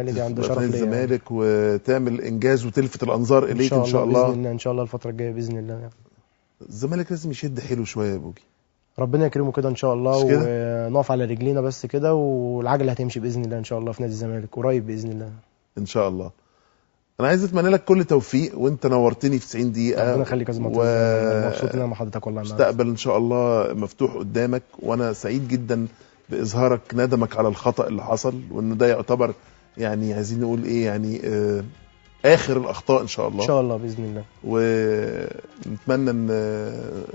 الاسماعيلي دي عندها شرف نادي ليا يعني. الزمالك وتعمل انجاز وتلفت الانظار اليك ان شاء الله باذن الله، ان شاء الله الفتره الجايه باذن الله يعني. الزمالك لازم يشد حيله شويه يا بوجي. ربنا يكرمه كده ان شاء الله، مش كده؟ ونقف على رجلينا بس كده، والعجله هتمشي باذن الله ان شاء الله في نادي الزمالك قريب باذن الله ان شاء الله. انا عايز اتمنى لك كل توفيق، وانت نورتني في 90 دقيقه. ربنا يخليك يا زلمه، مبسوط ان انا مع حضرتك والله. مستقبل ان شاء الله مفتوح قدامك، وانا سعيد جدا باظهارك ندمك على الخطا اللي حصل، وان ده يعتبر يعني عايزين نقول ايه يعني اخر الاخطاء ان شاء الله. ان شاء الله باذن الله. ونتمنى ان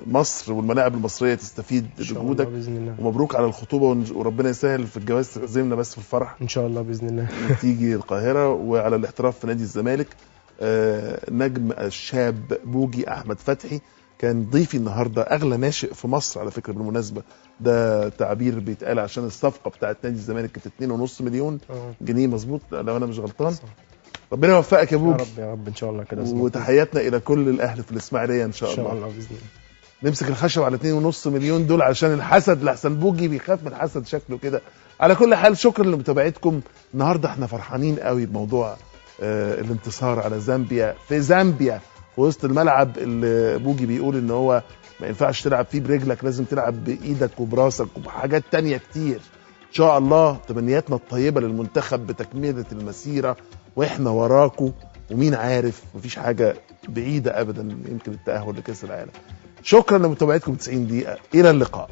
مصر والملاعب المصريه تستفيد بوجودك باذن الله. ومبروك على الخطوبه، وربنا يسهل في الجواز، تعزمنا بس في الفرح ان شاء الله باذن الله. تيجي القاهره، وعلى الاحتراف في نادي الزمالك. نجم الشاب بوجي احمد فتحي كان ضيفي النهارده، اغلى ناشئ في مصر على فكره بالمناسبه، ده تعبير بيتقال عشان الصفقه بتاعت نادي الزمالك كانت 2.5 مليون جنيه، مظبوط لو انا مش غلطان. ربنا يوفقك يا بوجي. يا رب يا رب ان شاء الله كده. وتحياتنا الى كل الاهل في الاسماعيليه ان شاء الله. ان شاء الله باذن الله. نمسك الخشب على 2.5 مليون دول عشان الحسد، لحسن بوجي بيخاف من الحسد شكله كده. على كل حال شكرا لمتابعتكم النهارده، احنا فرحانين قوي بموضوع الانتصار على زامبيا في زامبيا في وسط الملعب اللي بوجي بيقول ان هو ما ينفعش تلعب فيه برجلك، لازم تلعب بايدك وبراسك وبحاجات تانية كتير. ان شاء الله تمنياتنا الطيبه للمنتخب بتكمله المسيره، واحنا وراكم، ومين عارف مفيش حاجه بعيده ابدا، يمكن التاهل لكاس العالم. شكرا لمتابعتكم 90 دقيقه، الى اللقاء.